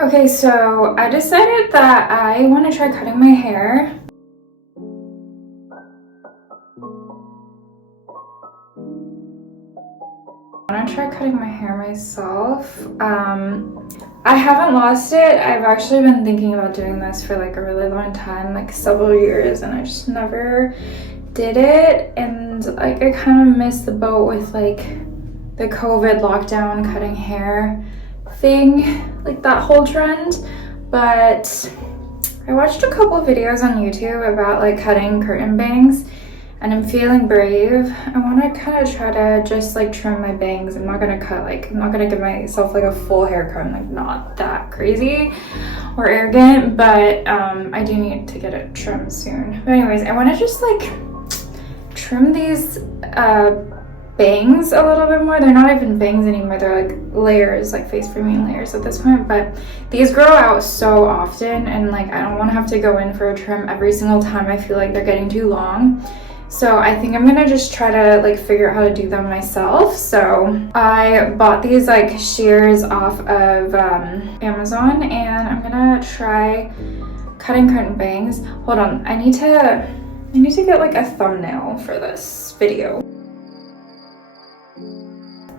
Okay, so I decided that I want to try cutting my hair. I want to try cutting my hair myself. I haven't lost it. I've actually been thinking about doing this for like a really long time, like several years, and I just never did it. And like I kind of missed the boat with like the COVID lockdown cutting hair thing, like that whole trend. But I watched a couple of videos on YouTube about like cutting curtain bangs, and I'm feeling brave. I want to kind of try to just like trim my bangs. I'm not gonna give myself like a full haircut. I'm like not that crazy or arrogant, but I do need to get it trimmed soon. But anyways, I want to just like trim these bangs a little bit more. They're not even bangs anymore, they're like layers, like face framing layers at this point, but these grow out so often, and like I don't want to have to go in for a trim every single time I feel like they're getting too long. So I think I'm gonna just try to like figure out how to do them myself. So I bought these like shears off of Amazon, and I'm gonna try cutting curtain bangs. Hold on, I need to get like a thumbnail for this video.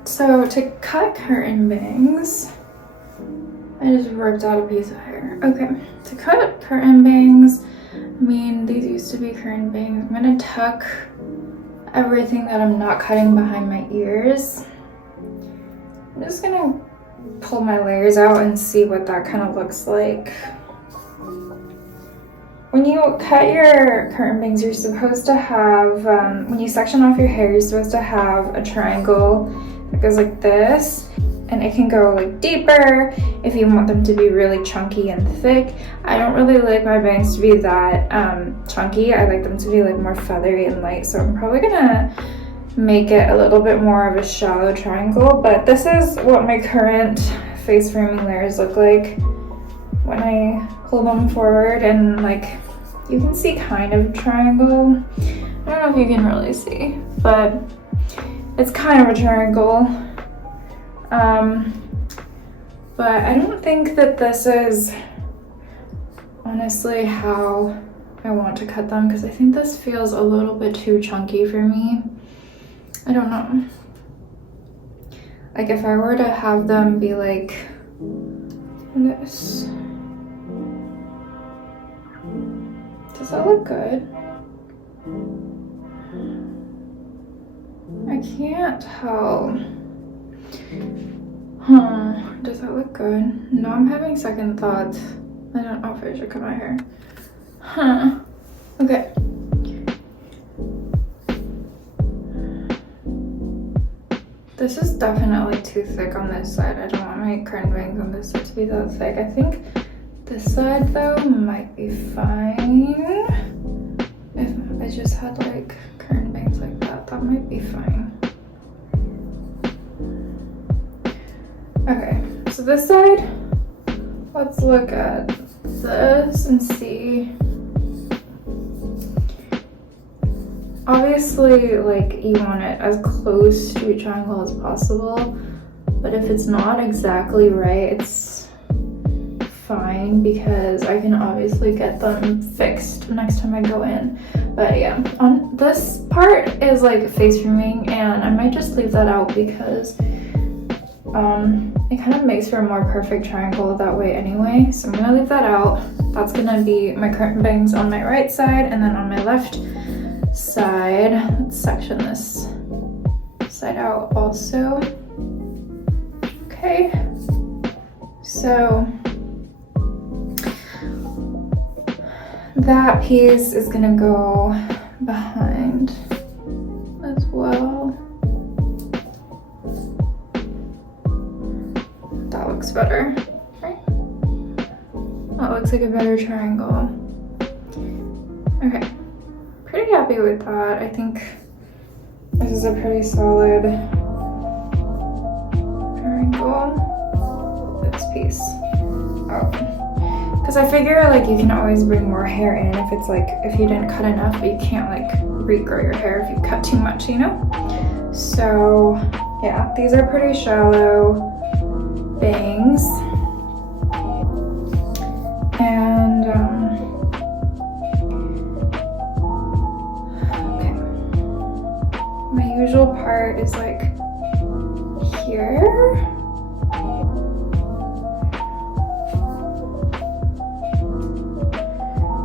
So to cut curtain bangs, I just ripped out a piece of hair. Okay, to cut curtain bangs, I mean, these used to be curtain bangs. I'm gonna tuck everything that I'm not cutting behind my ears. I'm just gonna pull my layers out and see what that kind of looks like. When you cut your curtain bangs, you're supposed to have, when you section off your hair, you're supposed to have a triangle that goes like this, and it can go like deeper if you want them to be really chunky and thick. I don't really like my bangs to be that chunky. I like them to be like more feathery and light, so I'm probably gonna make it a little bit more of a shallow triangle. But this is what my current face framing layers look like when I pull them forward, and like you can see kind of a triangle. I don't know if you can really see, but it's kind of a triangle. But I don't think that this is honestly how I want to cut them, because I think this feels a little bit too chunky for me. I don't know. Like if I were to have them be like this. Does that look good? I can't tell. Does that look good? No, I'm having second thoughts. I don't know if I should cut my hair. Okay. This is definitely too thick on this side. I don't want my curtain bangs on this side to be that thick. I think this side though might be fine. If I just had like curtain bangs like that, that might be fine. Okay, so this side, let's look at this and see. Obviously, like you want it as close to a triangle as possible, but if it's not exactly right, it's fine, because I can obviously get them fixed next time I go in. But yeah, on this part is like face framing, and I might just leave that out because it kind of makes for a more perfect triangle that way anyway. So I'm gonna leave that out. That's gonna be my curtain bangs on my right side, and then on my left side, let's section this side out also. Okay, so that piece is gonna go behind as well. That looks better, right? That looks like a better triangle. Okay, pretty happy with that. I think this is a pretty solid triangle. This piece. Because I figure like you can always bring more hair in if it's like, if you didn't cut enough, but you can't like regrow your hair if you cut too much, you know? So yeah, these are pretty shallow bangs.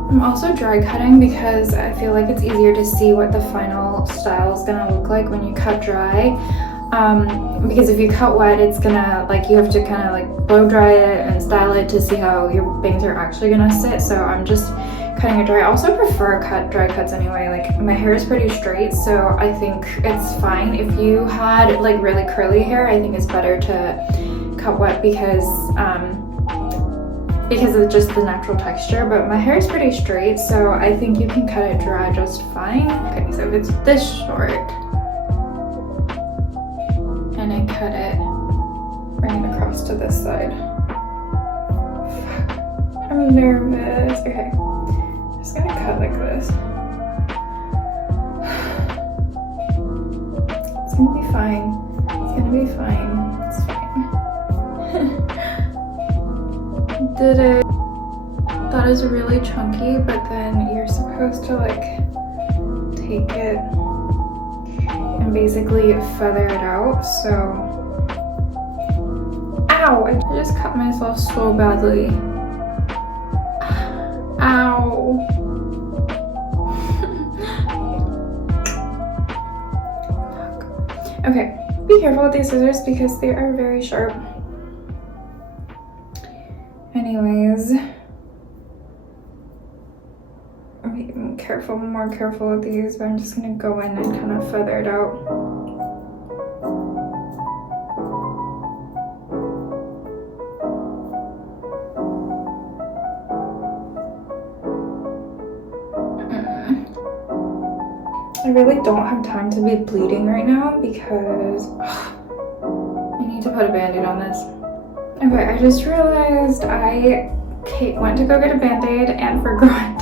I'm also dry cutting because I feel like it's easier to see what the final style is gonna look like when you cut dry. Because if you cut wet, it's gonna, like, you have to kind of like blow dry it and style it to see how your bangs are actually gonna sit. So I'm just cutting it dry. I also prefer dry cuts anyway. Like, my hair is pretty straight, so I think it's fine. If you had like really curly hair, I think it's better to cut wet because of just the natural texture, but my hair is pretty straight, so I think you can cut it dry just fine. Okay, so if it's this short and I cut it, bring it across to this side. Fuck, I'm nervous. Okay, I'm just gonna cut like this. It's gonna be fine. It's gonna be fine. It's fine. Did it. That is really chunky, but then you're supposed to like take it and basically feather it out. So, ow! I just cut myself so badly. Ow! Okay, be careful with these scissors because they are very sharp. Anyways, I'm careful, more careful with these, but I'm just gonna go in and kind of feather it out. I really don't have time to be bleeding right now because I need to put a band-aid on this. Okay, I just realized I went to go get a band-aid and forgot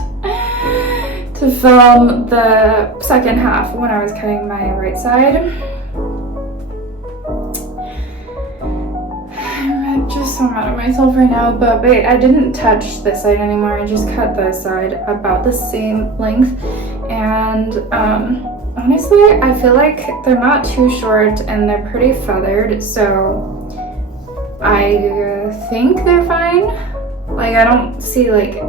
to film the second half when I was cutting my right side. I'm just so mad at myself right now, but wait, I didn't touch this side anymore. I just cut this side about the same length, and honestly, I feel like they're not too short and they're pretty feathered, so I think they're fine. Like, I don't see like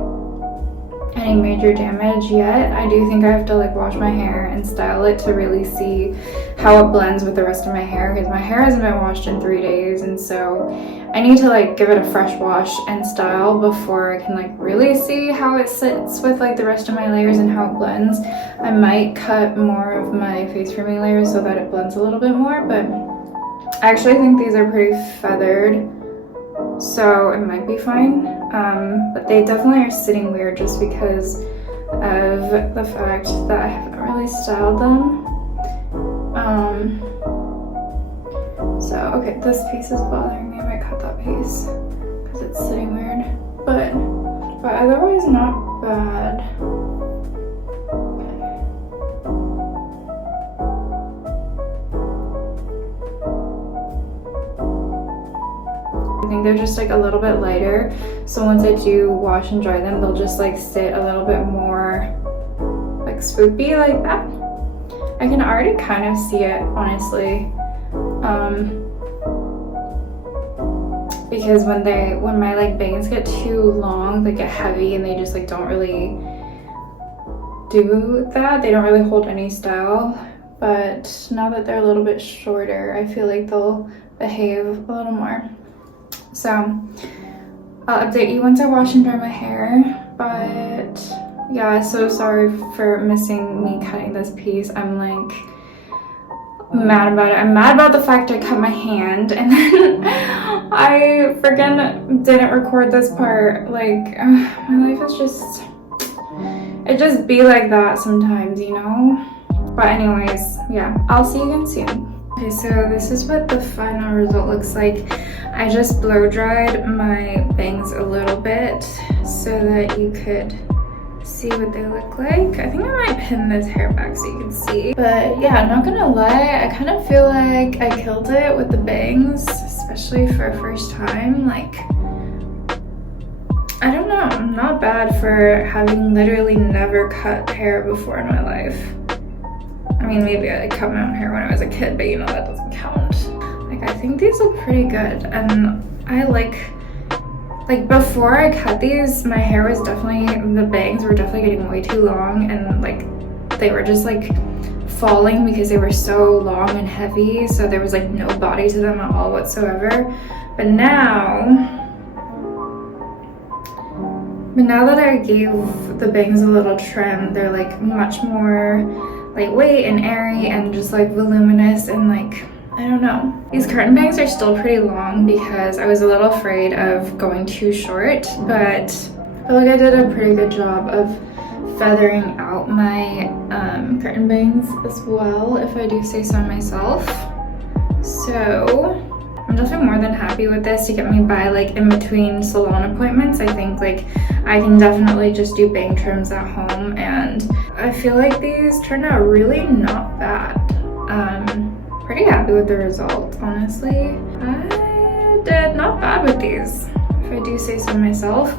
any major damage yet. I do think I have to like wash my hair and style it to really see how it blends with the rest of my hair, because my hair hasn't been washed in 3 days, and so I need to like give it a fresh wash and style before I can like really see how it sits with like the rest of my layers and how it blends. I might cut more of my face framing layers so that it blends a little bit more, but I actually think these are pretty feathered, so it might be fine. But they definitely are sitting weird just because of the fact that I haven't really styled them. So, okay, this piece is bothering me. I might cut that piece because it's sitting weird, but otherwise not bad. I think they're just like a little bit lighter, so once I do wash and dry them, they'll just like sit a little bit more like swoopy like that. I can already kind of see it, honestly, because when my like bangs get too long, they get heavy and they just like don't really do that. They don't really hold any style, but now that they're a little bit shorter, I feel like they'll behave a little more. So I'll update you once I wash and dry my hair, but yeah, so sorry for missing me cutting this piece. I'm like mad about it. I'm mad about the fact I cut my hand and then I freaking didn't record this part. Like, my life is just, it just be like that sometimes, you know? But anyways, yeah, I'll see you again soon. Okay, so this is what the final result looks like. I just blow dried my bangs a little bit so that you could see what they look like. I think I might pin this hair back so you can see. But yeah, I'm not gonna lie, I kind of feel like I killed it with the bangs, especially for a first time. Like, I don't know, not bad for having literally never cut hair before in my life. I mean, maybe I cut my own hair when I was a kid, but you know, that doesn't count. Like, I think these look pretty good, and I like Like before I cut these, my hair was definitely, the bangs were definitely getting way too long, and like they were just like falling because they were so long and heavy, so there was like no body to them at all whatsoever. But now that I gave the bangs a little trim, they're like much more lightweight and airy and just like voluminous, and like, I don't know. These curtain bangs are still pretty long because I was a little afraid of going too short, but I feel like I did a pretty good job of feathering out my curtain bangs as well, if I do say so myself. So I'm definitely more than happy with this to get me by like in between salon appointments. I think like I can definitely just do bang trims at home, and I feel like these turned out really not bad. Pretty happy with the result, honestly. I did not bad with these, if I do say so myself.